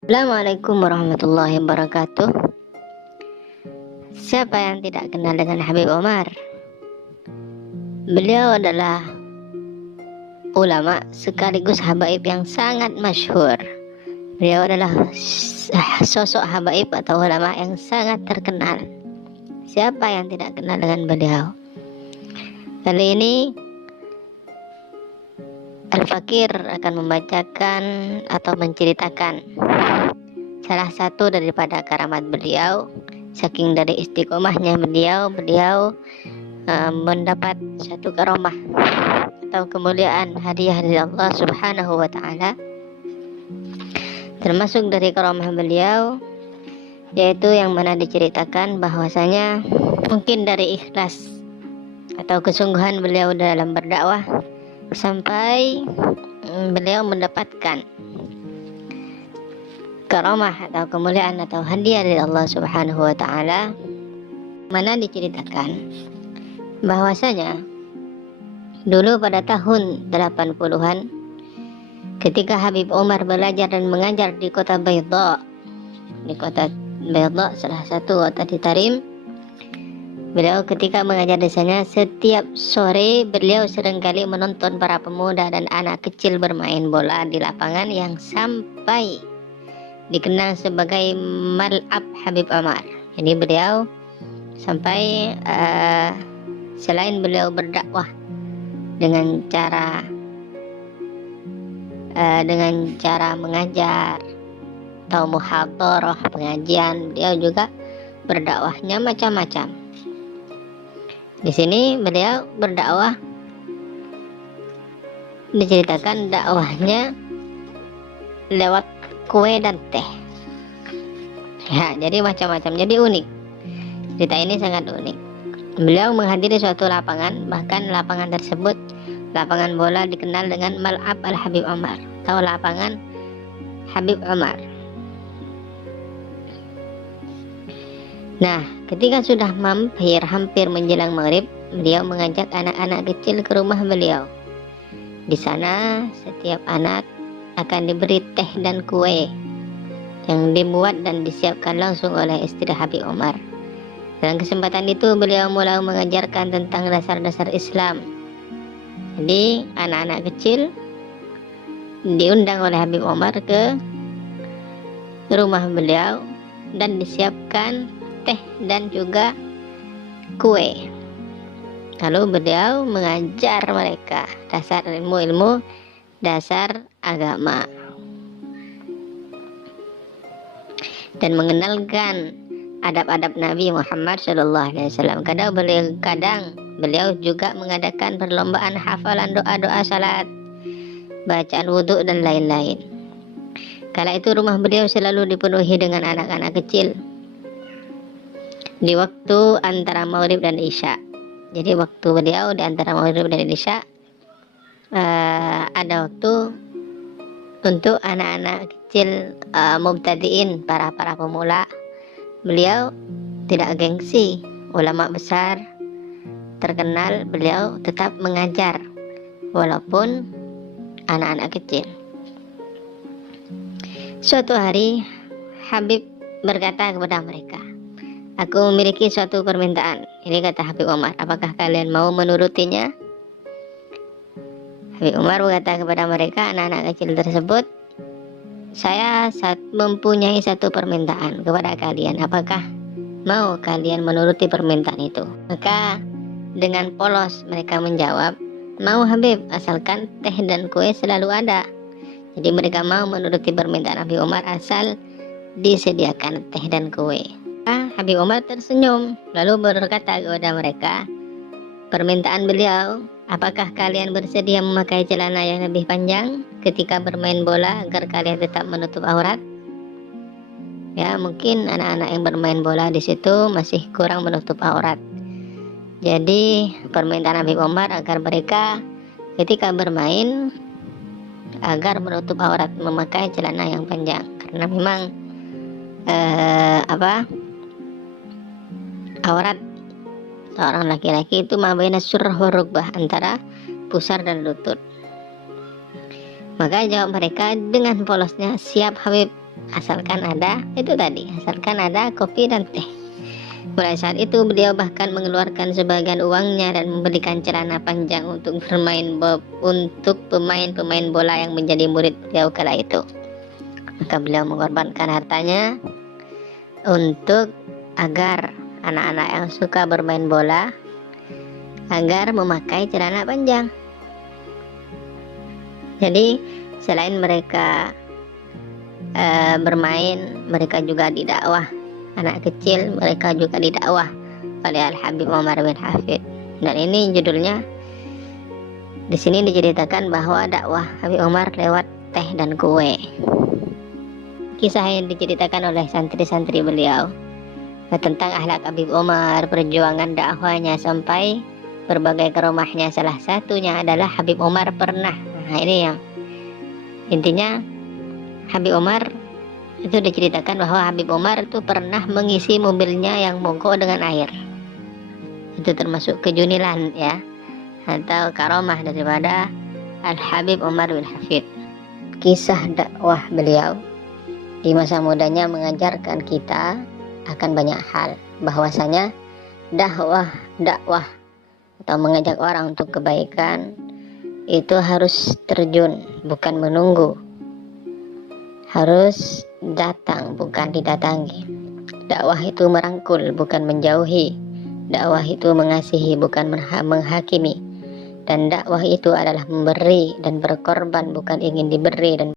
Assalamualaikum warahmatullahi wabarakatuh. Siapa yang tidak kenal dengan Habib Omar? Beliau adalah ulama sekaligus habaib yang sangat masyhur. Beliau adalah sosok habaib atau ulama yang sangat terkenal. Siapa yang tidak kenal dengan beliau? Kali ini Al-Fakir akan membacakan atau menceritakan salah satu daripada karamat beliau. Saking dari istiqomahnya beliau mendapat satu karamah atau kemuliaan hadiah dari Allah Subhanahu wa taala. Termasuk dari karamah beliau yaitu yang mana diceritakan bahwasanya mungkin dari ikhlas atau kesungguhan beliau dalam berdakwah sampai beliau mendapatkan karamah atau kemuliaan atau hadiah dari Allah Subhanahu wa taala, mana diceritakan bahwasanya dulu pada tahun 80-an ketika Habib Omar belajar dan mengajar di kota Baydha, salah satu kota di Tarim. Beliau ketika mengajar di sana, setiap sore beliau seringkali menonton para pemuda dan anak kecil bermain bola di lapangan yang sampai dikenal sebagai Mal'ab Habib Omar. Jadi beliau sampai selain beliau berdakwah dengan cara mengajar atau muhadharah pengajian, beliau juga berdakwahnya macam-macam. Di sini beliau berdakwah, diceritakan dakwahnya lewat kue dan teh. Ya, jadi macam-macam, jadi unik. Cerita ini sangat unik. Beliau menghadiri suatu lapangan, bahkan lapangan tersebut, lapangan bola dikenal dengan Mal'ab Al-Habib Omar atau lapangan Habib Omar. Nah, ketika sudah hampir menjelang maghrib, beliau mengajak anak-anak kecil ke rumah beliau. Di sana setiap anak akan diberi teh dan kue yang dibuat dan disiapkan langsung oleh istri Habib Omar. Dalam kesempatan itu beliau mulai mengajarkan tentang dasar-dasar Islam. Jadi anak-anak kecil diundang oleh Habib Omar ke rumah beliau dan disiapkan teh dan juga kue. Lalu beliau mengajar mereka dasar ilmu-ilmu dasar agama dan mengenalkan adab-adab Nabi Muhammad SAW. Kadang beliau juga mengadakan perlombaan hafalan doa-doa salat, bacaan wudhu dan lain-lain. Kala itu rumah beliau selalu dipenuhi dengan anak-anak kecil di waktu antara maghrib dan isya. Jadi waktu beliau di antara maghrib dan isya ada waktu untuk anak-anak kecil mubtadiin, para pemula. Beliau tidak gengsi, ulama besar terkenal, beliau tetap mengajar walaupun anak-anak kecil. Suatu hari Habib berkata kepada mereka, "Aku memiliki suatu permintaan." Ini kata Habib Omar, "Apakah kalian mau menurutinya?" Habib Omar berkata kepada mereka, anak-anak kecil tersebut, "Saya mempunyai satu permintaan kepada kalian. Apakah mau kalian menuruti permintaan itu?" Maka dengan polos mereka menjawab, "Mau Habib, asalkan teh dan kue selalu ada." Jadi mereka mau menuruti permintaan Habib Omar asal disediakan teh dan kue. Habib Omar tersenyum lalu berkata kepada mereka, permintaan beliau, "Apakah kalian bersedia memakai celana yang lebih panjang ketika bermain bola agar kalian tetap menutup aurat?" Ya, mungkin anak-anak yang bermain bola di situ masih kurang menutup aurat. Jadi permintaan Habib Omar agar mereka ketika bermain agar menutup aurat, memakai celana yang panjang, karena memang aurat seorang laki-laki itu mabaina surah wa rukbah, antara pusar dan lutut. Maka jawab mereka dengan polosnya, "Siap Habib, asalkan ada kopi dan teh. Mulai saat itu beliau bahkan mengeluarkan sebagian uangnya dan membelikan celana panjang untuk pemain-pemain bola yang menjadi murid beliau kala itu. Maka beliau mengorbankan hartanya untuk agar anak-anak yang suka bermain bola agar memakai celana panjang. Jadi selain mereka bermain, mereka juga didakwah. Anak kecil mereka juga didakwah oleh Al-Habib Umar bin Hafid. Dan ini judulnya, di sini diceritakan bahwa dakwah Habib Umar lewat teh dan kue. Kisah yang diceritakan oleh santri-santri beliau tentang akhlak Habib Umar, perjuangan dakwahnya sampai berbagai ke rumahnya. Salah satunya adalah Habib Umar pernah, ini yang intinya, Habib Umar itu diceritakan bahwa Habib Umar itu pernah mengisi mobilnya yang mogok dengan air. Itu termasuk kejunilan ya, atau karomah daripada Al-Habib Umar bin Hafid. Kisah dakwah beliau di masa mudanya mengajarkan kita akan banyak hal, bahwasanya dakwah atau mengajak orang untuk kebaikan itu harus terjun, bukan menunggu. Harus datang, bukan didatangi. Dakwah itu merangkul, bukan menjauhi. Dakwah itu mengasihi, bukan menghakimi. Dan dakwah itu adalah memberi dan berkorban, bukan ingin diberi dan